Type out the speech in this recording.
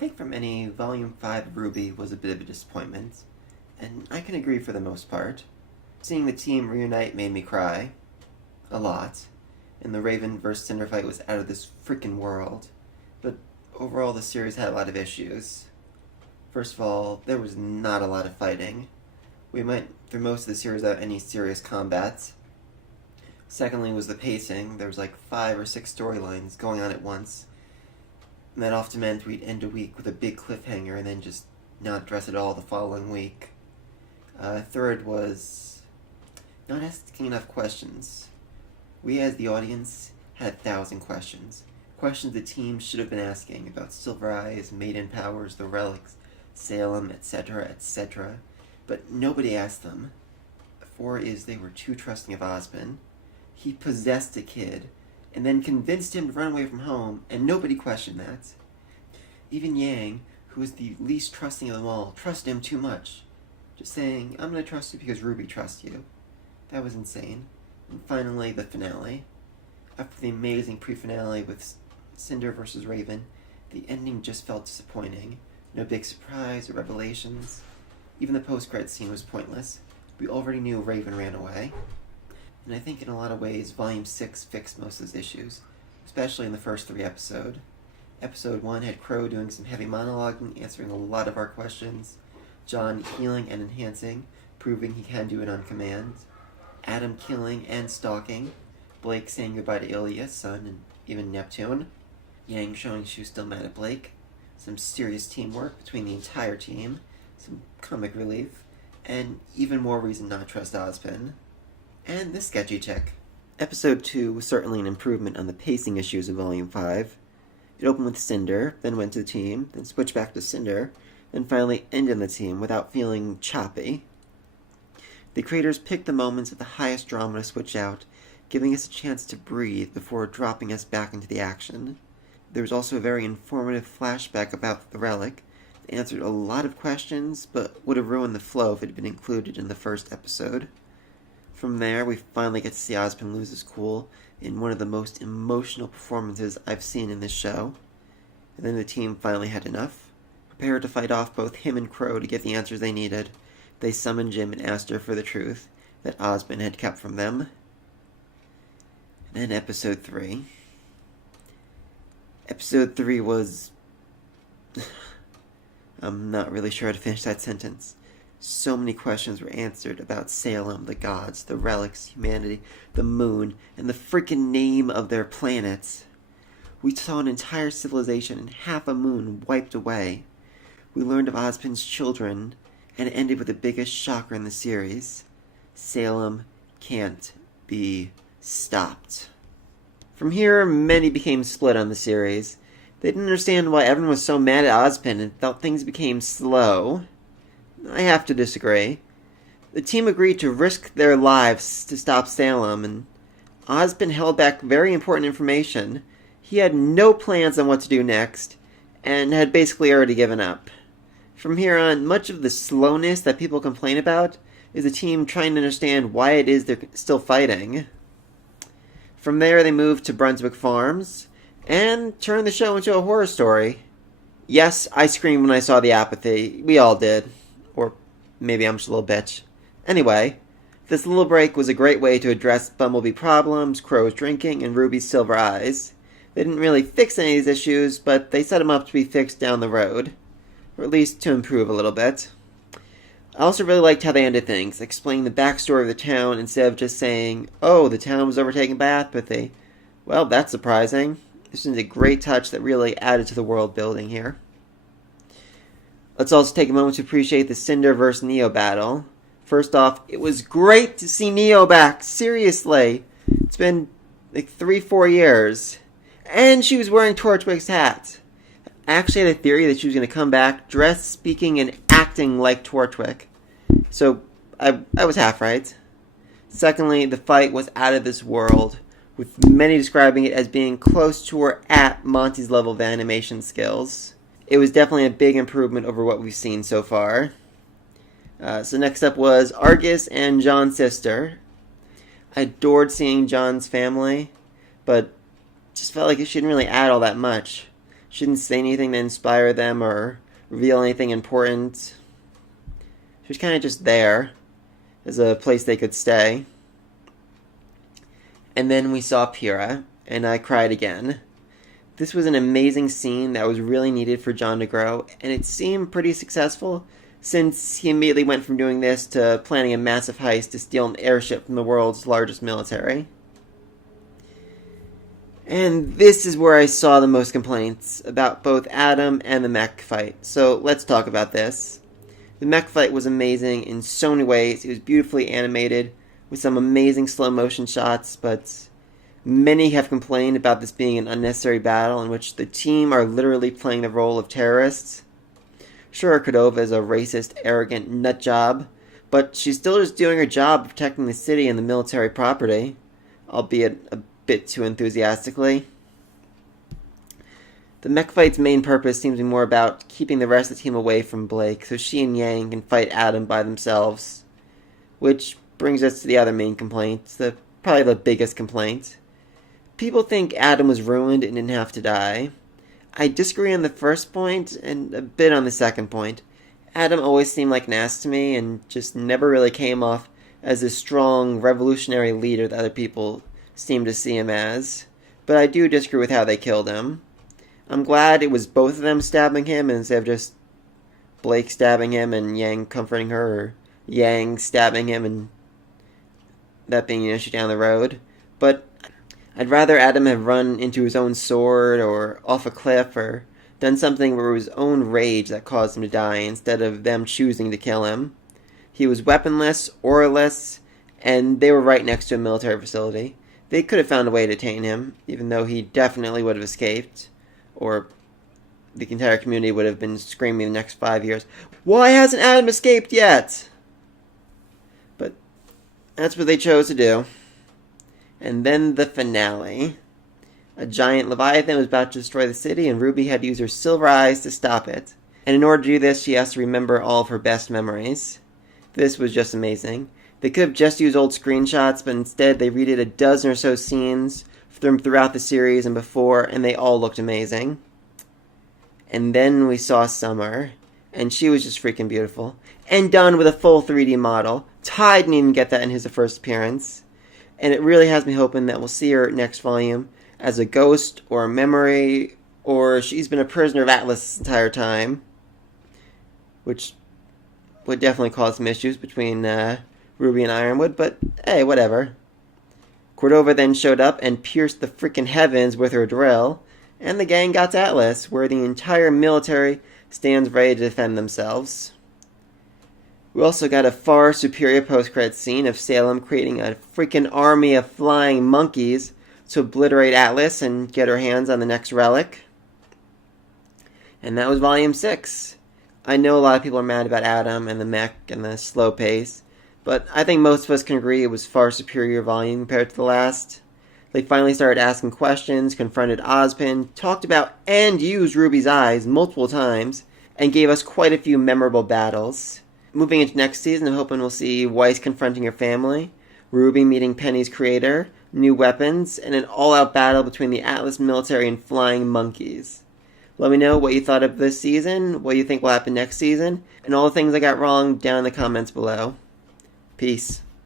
think for many, Volume 5 of RWBY was a bit of a disappointment, and I can agree for the most part. Seeing the team reunite made me cry. A lot. And the Raven vs. Cinder fight was out of this freaking world. But overall, the series had a lot of issues. First of all, there was not a lot of fighting. We went through most of the series without any serious combat. Secondly was the pacing. There was like 5 or 6 storylines going on at once. And that often meant we'd end a week with a big cliffhanger and then just not address it all the following week. Third was not asking enough questions. We as the audience had 1,000 questions. Questions the team should have been asking about Silver Eyes, Maiden Powers, the Relics, Salem, etc., etc. But nobody asked them. 4 is they were too trusting of Osmond. He possessed a kid, and then convinced him to run away from home, and nobody questioned that. Even Yang, who was the least trusting of them all, trusted him too much. Just saying, I'm going to trust you because RWBY trusts you. That was insane. And finally, the finale. After the amazing pre-finale with Cinder versus Raven, the ending just felt disappointing. No big surprise or revelations. Even the post-credits scene was pointless. We already knew Raven ran away. And I think in a lot of ways, Volume 6 fixed most of those issues, especially in the first 3 episodes. Episode 1 had Crow doing some heavy monologuing, answering a lot of our questions. John healing and enhancing, proving he can do it on command. Adam killing and stalking. Blake saying goodbye to Ilya, Sun, and even Neptune. Yang showing she was still mad at Blake. Some serious teamwork between the entire team. Some comic relief. And even more reason not to trust Ozpin. And the sketchy chick. Episode 2 was certainly an improvement on the pacing issues of Volume 5. It opened with Cinder, then went to the team, then switched back to Cinder, then finally ended on the team without feeling choppy. The creators picked the moments of the highest drama to switch out, giving us a chance to breathe before dropping us back into the action. There was also a very informative flashback about the relic that answered a lot of questions, but would have ruined the flow if it had been included in the first episode. From there, we finally get to see Ozpin lose his cool in one of the most emotional performances I've seen in this show. And then the team finally had enough. Prepared to fight off both him and Crow to get the answers they needed, they summoned Jim and asked her for the truth that Ozpin had kept from them. And then Episode 3. Episode 3 was... I'm not really sure how to finish that sentence. So many questions were answered about Salem, the gods, the relics, humanity, the moon, and the freaking name of their planets. We saw an entire civilization and half a moon wiped away. We learned of Ozpin's children, and it ended with the biggest shocker in the series. Salem can't be stopped. From here, many became split on the series. They didn't understand why everyone was so mad at Ozpin and felt things became slow. I have to disagree. The team agreed to risk their lives to stop Salem, and Ozpin held back very important information. He had no plans on what to do next, and had basically already given up. From here on, much of the slowness that people complain about is the team trying to understand why it is they're still fighting. From there, they moved to Brunswick Farms, and turned the show into a horror story. Yes, I screamed when I saw the apathy. We all did. Or maybe I'm just a little bitch. Anyway, this little break was a great way to address Bumblebee problems, Crow's drinking, and Ruby's silver eyes. They didn't really fix any of these issues, but they set them up to be fixed down the road. Or at least to improve a little bit. I also really liked how they ended things, explaining the backstory of the town instead of just saying, oh, the town was overtaken by apathy. Well, that's surprising. This is a great touch that really added to the world building here. Let's also take a moment to appreciate the Cinder vs. Neo battle. First off, it was great to see Neo back. Seriously. It's been like 3-4 years. And she was wearing Torchwick's hat. I actually had a theory that she was going to come back dressed, speaking, and acting like Torchwick. So, I was half right. Secondly, the fight was out of this world, with many describing it as being close to or at Monty's level of animation skills. It was definitely a big improvement over what we've seen so far. So next up was Argus and John's sister. I adored seeing John's family, but just felt like it shouldn't really add all that much. She didn't say anything to inspire them or reveal anything important. She was kind of just there as a place they could stay. And then we saw Pyrrha, and I cried again. This was an amazing scene that was really needed for Jon to grow, and it seemed pretty successful since he immediately went from doing this to planning a massive heist to steal an airship from the world's largest military. And this is where I saw the most complaints about both Adam and the mech fight. So let's talk about this. The mech fight was amazing in so many ways. It was beautifully animated with some amazing slow motion shots, but many have complained about this being an unnecessary battle in which the team are literally playing the role of terrorists. Sure, Cordova is a racist, arrogant nutjob, but she's still just doing her job of protecting the city and the military property, albeit a bit too enthusiastically. The mech fight's main purpose seems to be more about keeping the rest of the team away from Blake, so she and Yang can fight Adam by themselves. Which brings us to the other main complaint, probably the biggest complaint. People think Adam was ruined and didn't have to die. I disagree on the first point, and a bit on the second point. Adam always seemed like an ass to me, and just never really came off as a strong, revolutionary leader that other people seem to see him as. But I do disagree with how they killed him. I'm glad it was both of them stabbing him instead of just Blake stabbing him and Yang comforting her, or Yang stabbing him and that being an issue down the road. But I'd rather Adam have run into his own sword or off a cliff or done something where it was his own rage that caused him to die instead of them choosing to kill him. He was weaponless, auraless, and they were right next to a military facility. They could have found a way to detain him, even though he definitely would have escaped. Or the entire community would have been screaming the next 5 years, "Why hasn't Adam escaped yet?" But that's what they chose to do. And then the finale. A giant Leviathan was about to destroy the city, and RWBY had to use her silver eyes to stop it. And in order to do this, she has to remember all of her best memories. This was just amazing. They could have just used old screenshots, but instead they redid a dozen or so scenes from throughout the series and before, and they all looked amazing. And then we saw Summer, and she was just freaking beautiful. And done with a full 3D model. Ty didn't even get that in his first appearance. And it really has me hoping that we'll see her next volume as a ghost or a memory, or she's been a prisoner of Atlas this entire time. Which would definitely cause some issues between RWBY and Ironwood, but hey, whatever. Cordova then showed up and pierced the freaking heavens with her drill, and the gang got to Atlas, where the entire military stands ready to defend themselves. We also got a far superior post-credits scene of Salem creating a freaking army of flying monkeys to obliterate Atlas and get her hands on the next relic. And that was Volume 6. I know a lot of people are mad about Adam and the mech and the slow pace, but I think most of us can agree it was far superior volume compared to the last. They finally started asking questions, confronted Ozpin, talked about and used RWBY's eyes multiple times, and gave us quite a few memorable battles. Moving into next season, I'm hoping we'll see Weiss confronting her family, RWBY meeting Penny's creator, new weapons, and an all-out battle between the Atlas military and flying monkeys. Let me know what you thought of this season, what you think will happen next season, and all the things I got wrong down in the comments below. Peace.